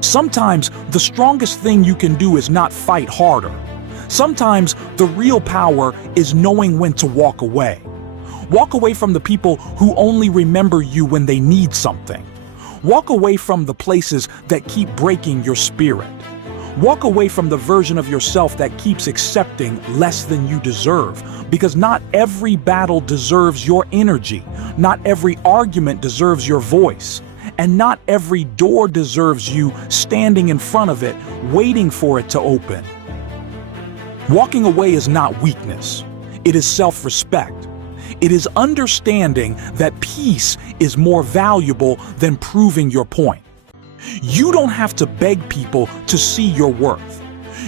Sometimes the strongest thing you can do is not fight harder. Sometimes the real power is knowing when to walk away. Walk away from the people who only remember you when they need something. Walk away from the places that keep breaking your spirit. Walk away from the version of yourself that keeps accepting less than you deserve, because not every battle deserves your energy. Not every argument deserves your voice. And not every door deserves you standing in front of it, waiting for it to open. Walking away is not weakness. It is self-respect. It is understanding that peace is more valuable than proving your point. You don't have to beg people to see your worth.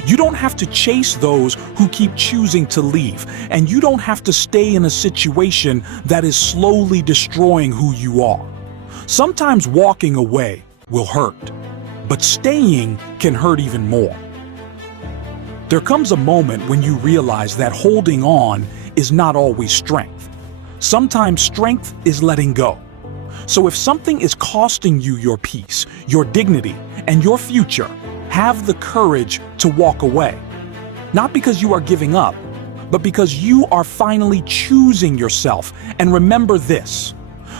You don't have to chase those who keep choosing to leave. And you don't have to stay in a situation that is slowly destroying who you are. Sometimes walking away will hurt, but staying can hurt even more. There comes a moment when you realize that holding on is not always strength. Sometimes strength is letting go. So if something is costing you your peace, your dignity, and your future, have the courage to walk away. Not because you are giving up, but because you are finally choosing yourself. And remember this: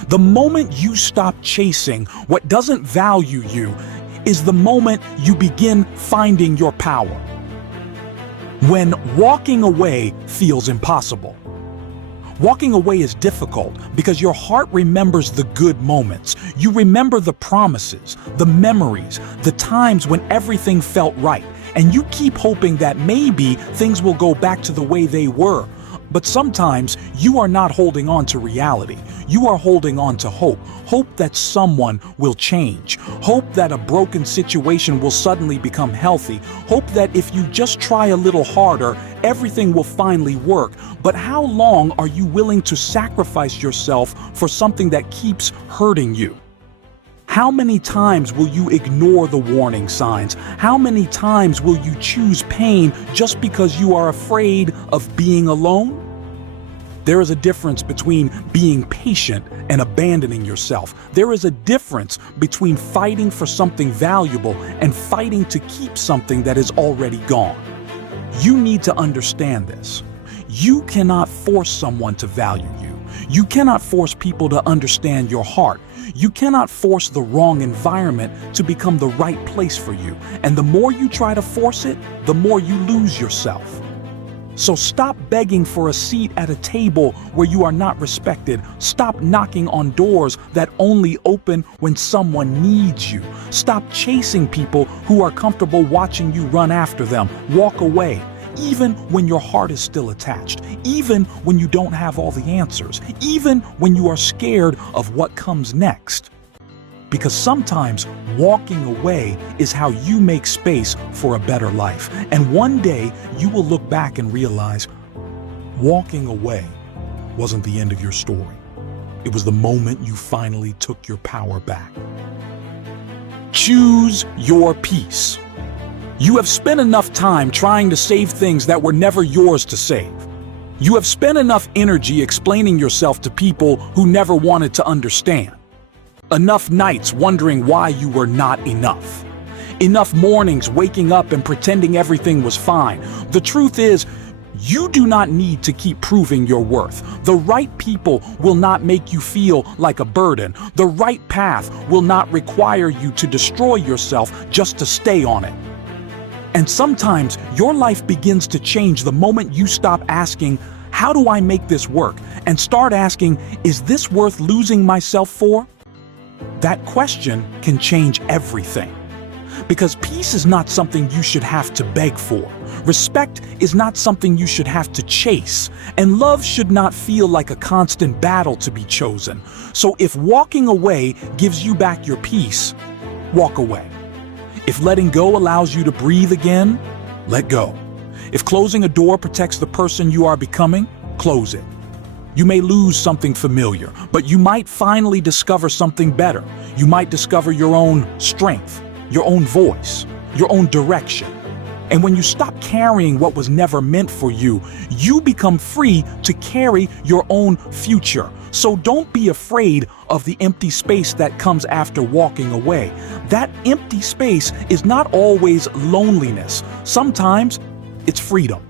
the moment you stop chasing what doesn't value you is the moment you begin finding your power. When walking away feels impossible. Walking away is difficult because your heart remembers the good moments. You remember the promises, the memories, the times when everything felt right. And you keep hoping that maybe things will go back to the way they were. But sometimes you are not holding on to reality. You are holding on to hope. Hope that someone will change. Hope that a broken situation will suddenly become healthy. Hope that if you just try a little harder, everything will finally work. But how long are you willing to sacrifice yourself for something that keeps hurting you? How many times will you ignore the warning signs? How many times will you choose pain just because you are afraid of being alone? There is a difference between being patient and abandoning yourself. There is a difference between fighting for something valuable and fighting to keep something that is already gone. You need to understand this. You cannot force someone to value you. You cannot force people to understand your heart. You cannot force the wrong environment to become the right place for you. And the more you try to force it, the more you lose yourself. So stop begging for a seat at a table where you are not respected. Stop knocking on doors that only open when someone needs you. Stop chasing people who are comfortable watching you run after them. Walk away. Even when your heart is still attached, even when you don't have all the answers, even when you are scared of what comes next. Because sometimes walking away is how you make space for a better life. And one day you will look back and realize walking away wasn't the end of your story. It was the moment you finally took your power back. Choose your peace. You have spent enough time trying to save things that were never yours to save. You have spent enough energy explaining yourself to people who never wanted to understand. Enough nights wondering why you were not enough. Enough mornings waking up and pretending everything was fine. The truth is, you do not need to keep proving your worth. The right people will not make you feel like a burden. The right path will not require you to destroy yourself just to stay on it. And sometimes your life begins to change the moment you stop asking, how do I make this work? And start asking, is this worth losing myself for? That question can change everything. Because peace is not something you should have to beg for. Respect is not something you should have to chase. And love should not feel like a constant battle to be chosen. So if walking away gives you back your peace, walk away. If letting go allows you to breathe again, let go. If closing a door protects the person you are becoming, close it. You may lose something familiar, but you might finally discover something better. You might discover your own strength, your own voice, your own direction. And when you stop carrying what was never meant for you, you become free to carry your own future. So don't be afraid of the empty space that comes after walking away. That empty space is not always loneliness. Sometimes it's freedom.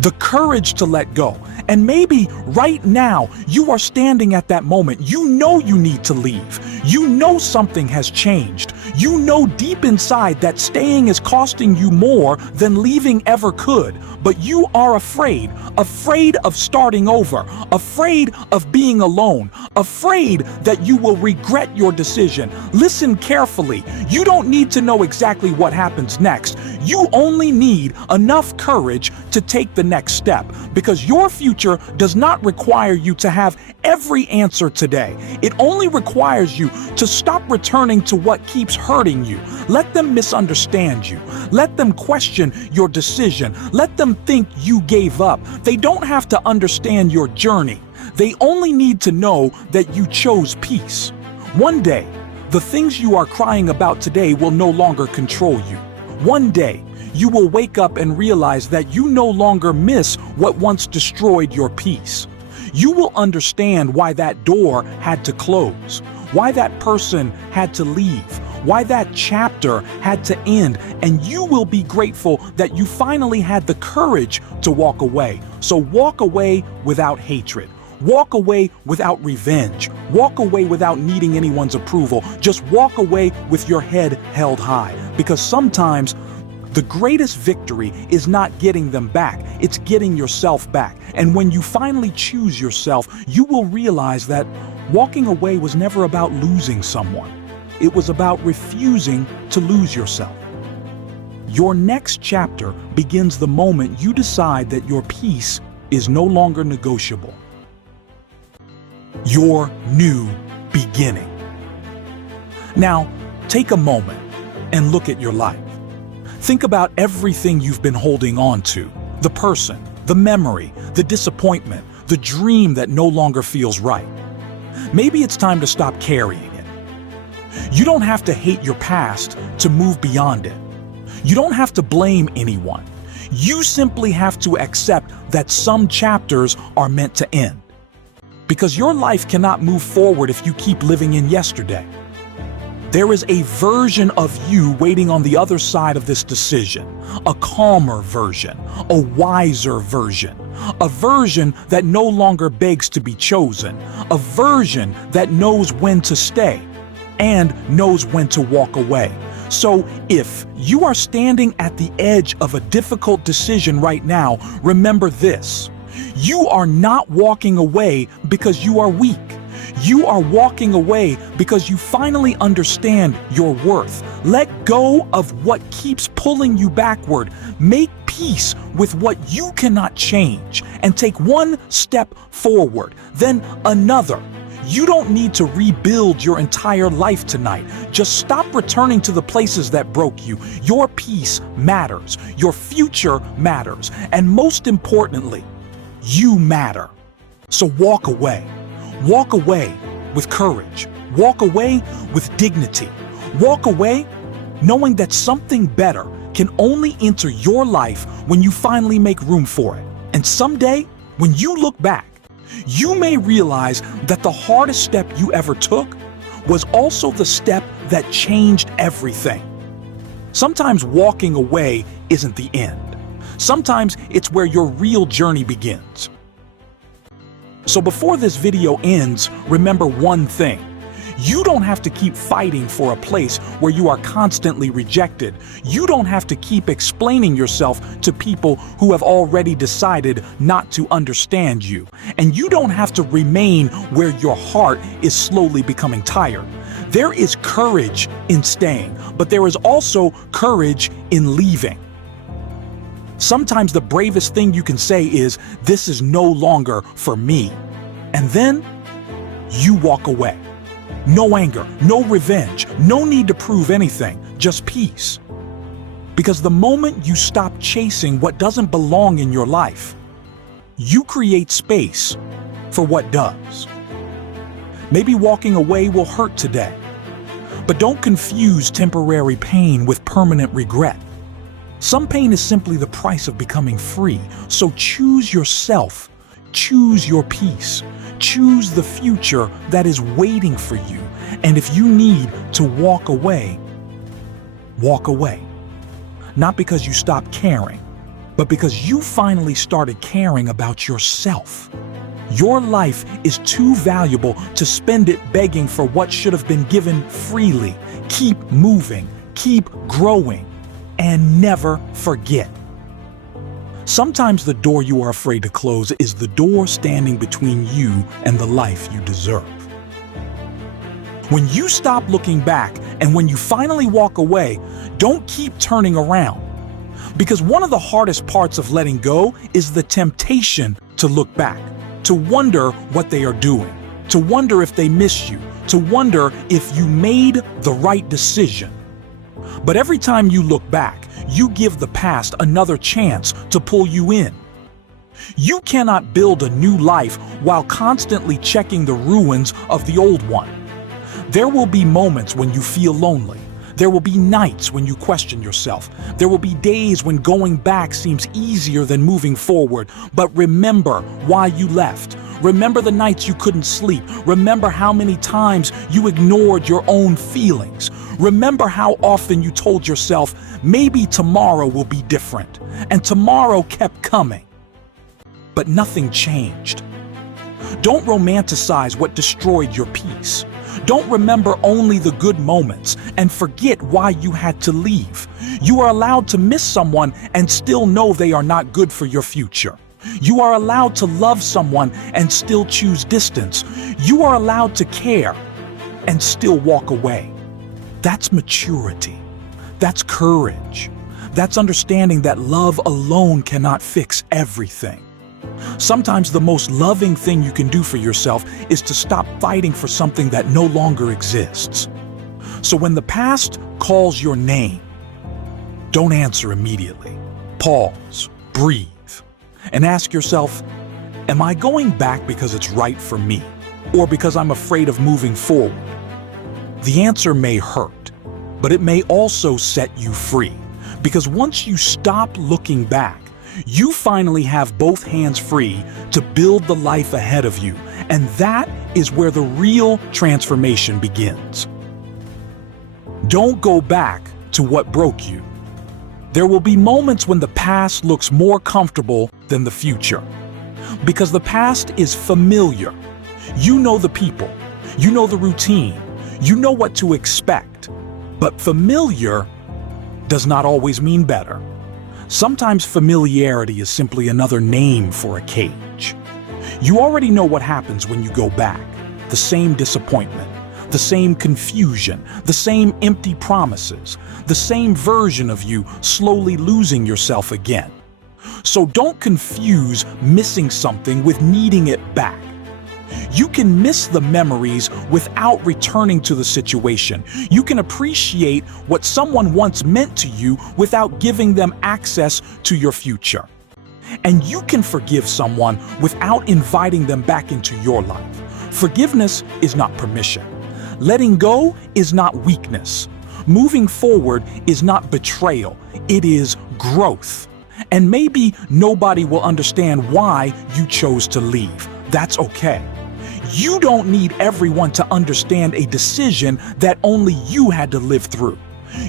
The courage to let go. And maybe right now you are standing at that moment. You know you need to leave. You know something has changed. You know deep inside that staying is costing you more than leaving ever could. But you are afraid of starting over, afraid of being alone, afraid that you will regret your decision. Listen carefully. You don't need to know exactly what happens next. You only need enough courage to take the next step, because your future does not require you to have every answer today. It only requires you to stop returning to what keeps hurting you. Let them misunderstand you. Let them question your decision. Let them think you gave up. They don't have to understand your journey. They only need to know that you chose peace. One day, the things you are crying about today will no longer control you. One day, you will wake up and realize that you no longer miss what once destroyed your peace. You will understand why that door had to close, why that person had to leave, why that chapter had to end, and you will be grateful that you finally had the courage to walk away. So walk away without hatred. Walk away without revenge. Walk away without needing anyone's approval. Just walk away with your head held high. Because sometimes the greatest victory is not getting them back, it's getting yourself back. And when you finally choose yourself, you will realize that walking away was never about losing someone. It was about refusing to lose yourself. Your next chapter begins the moment you decide that your peace is no longer negotiable. Your new beginning. Now, take a moment and look at your life. Think about everything you've been holding on to. The person, the memory, the disappointment, the dream that no longer feels right. Maybe it's time to stop carrying it. You don't have to hate your past to move beyond it. You don't have to blame anyone. You simply have to accept that some chapters are meant to end. Because your life cannot move forward if you keep living in yesterday. There is a version of you waiting on the other side of this decision, a calmer version, a wiser version, a version that no longer begs to be chosen, a version that knows when to stay and knows when to walk away. So if you are standing at the edge of a difficult decision right now, remember this: you are not walking away because you are weak. You are walking away because you finally understand your worth. Let go of what keeps pulling you backward. Make peace with what you cannot change and take one step forward, then another. You don't need to rebuild your entire life tonight. Just stop returning to the places that broke you. Your peace matters. Your future matters. And most importantly, you matter. So walk away. Walk away with courage. Walk away with dignity. Walk away knowing that something better can only enter your life when you finally make room for it. And someday, when you look back, you may realize that the hardest step you ever took was also the step that changed everything. Sometimes walking away isn't the end. Sometimes it's where your real journey begins. So before this video ends, remember one thing. You don't have to keep fighting for a place where you are constantly rejected. You don't have to keep explaining yourself to people who have already decided not to understand you. And you don't have to remain where your heart is slowly becoming tired. There is courage in staying, but there is also courage in leaving. Sometimes the bravest thing you can say is, "This is no longer for me." And then you walk away. No anger, no revenge, no need to prove anything, just peace. Because the moment you stop chasing what doesn't belong in your life, you create space for what does. Maybe walking away will hurt today, but don't confuse temporary pain with permanent regret. Some pain is simply the price of becoming free. So choose yourself. Choose your peace. Choose the future that is waiting for you. And if you need to walk away, walk away. Not because you stopped caring, but because you finally started caring about yourself. Your life is too valuable to spend it begging for what should have been given freely. Keep moving, keep growing, and never forget. Sometimes the door you are afraid to close is the door standing between you and the life you deserve. When you stop looking back and when you finally walk away, don't keep turning around. Because one of the hardest parts of letting go is the temptation to look back, to wonder what they are doing, to wonder if they miss you, to wonder if you made the right decision. But every time you look back, you give the past another chance to pull you in. You cannot build a new life while constantly checking the ruins of the old one. There will be moments when you feel lonely. There will be nights when you question yourself. There will be days when going back seems easier than moving forward. But remember why you left. Remember the nights you couldn't sleep. Remember how many times you ignored your own feelings. Remember how often you told yourself, maybe tomorrow will be different. And tomorrow kept coming. But nothing changed. Don't romanticize what destroyed your peace. Don't remember only the good moments and forget why you had to leave. You are allowed to miss someone and still know they are not good for your future. You are allowed to love someone and still choose distance. You are allowed to care and still walk away. That's maturity. That's courage. That's understanding that love alone cannot fix everything. Sometimes the most loving thing you can do for yourself is to stop fighting for something that no longer exists. So when the past calls your name, don't answer immediately. Pause, breathe, and ask yourself, am I going back because it's right for me, or because I'm afraid of moving forward? The answer may hurt, but it may also set you free, because once you stop looking back, you finally have both hands free to build the life ahead of you, and that is where the real transformation begins. Don't go back to what broke you. There will be moments when the past looks more comfortable than the future, because the past is familiar. You know the people, you know the routine, you know what to expect, but familiar does not always mean better. Sometimes familiarity is simply another name for a cage. You already know what happens when you go back. The same disappointment, the same confusion, the same empty promises, the same version of you slowly losing yourself again. So don't confuse missing something with needing it back. You can miss the memories without returning to the situation. You can appreciate what someone once meant to you without giving them access to your future. And you can forgive someone without inviting them back into your life. Forgiveness is not permission. Letting go is not weakness. Moving forward is not betrayal. It is growth. And maybe nobody will understand why you chose to leave. That's okay. You don't need everyone to understand a decision that only you had to live through.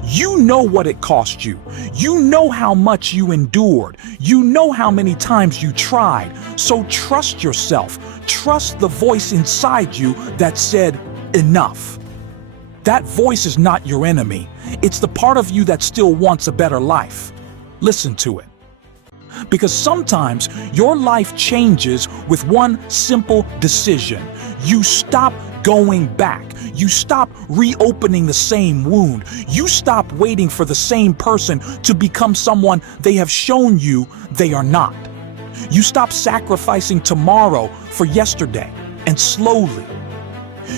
You know what it cost you. You know how much you endured. You know how many times you tried. So trust yourself. Trust the voice inside you that said, enough. That voice is not your enemy. It's the part of you that still wants a better life. Listen to it. Because sometimes your life changes with one simple decision. You stop going back. You stop reopening the same wound. You stop waiting for the same person to become someone they have shown you they are not. You stop sacrificing tomorrow for yesterday, and slowly,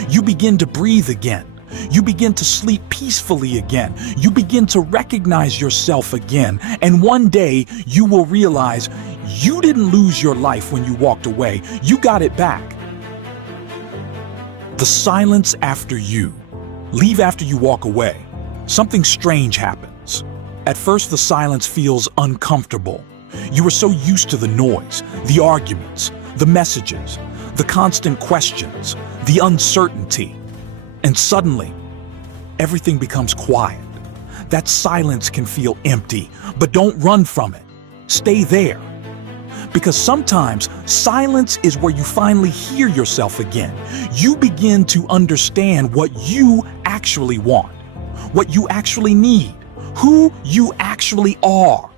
you begin to breathe again. You begin to sleep peacefully again. You begin to recognize yourself again. And one day you will realize you didn't lose your life when you walked away. You got it back. The silence after you. Leave after you walk away. Something strange happens. At first, the silence feels uncomfortable. You are so used to the noise, the arguments, the messages, the constant questions, the uncertainty. And suddenly, everything becomes quiet. That silence can feel empty, but don't run from it. Stay there. Because sometimes silence is where you finally hear yourself again. You begin to understand what you actually want, what you actually need, who you actually are,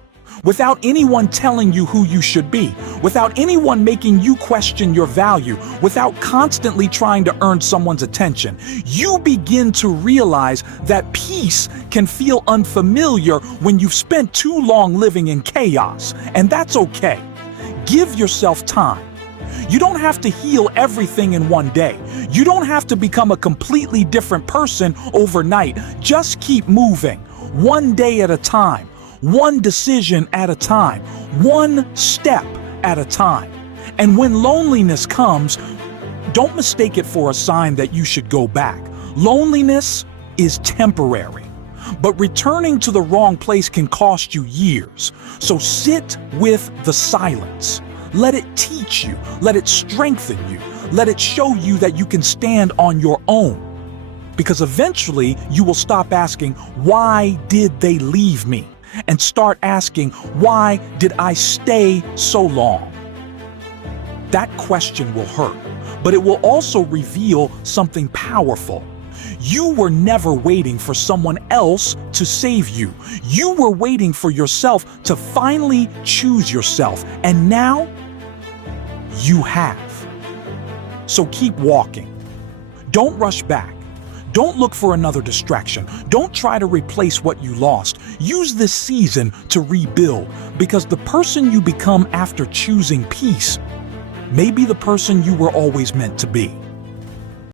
without anyone telling you who you should be, without anyone making you question your value, without constantly trying to earn someone's attention. You begin to realize that peace can feel unfamiliar when you've spent too long living in chaos, and that's okay. Give yourself time. You don't have to heal everything in one day. You don't have to become a completely different person overnight. Just keep moving, one day at a time, one decision at a time, one step at a time. And when loneliness comes, don't mistake it for a sign that you should go back. Loneliness is temporary, but returning to the wrong place can cost you years. So sit with the silence. Let it teach you. Let it strengthen you. Let it show you that you can stand on your own. Because eventually you will stop asking, why did they leave me? And start asking, why did I stay so long? That question will hurt, but it will also reveal something powerful. You were never waiting for someone else to save you. You were waiting for yourself to finally choose yourself, and now you have. So keep walking. Don't rush back. Don't look for another distraction. Don't try to replace what you lost. Use this season to rebuild, because the person you become after choosing peace may be the person you were always meant to be.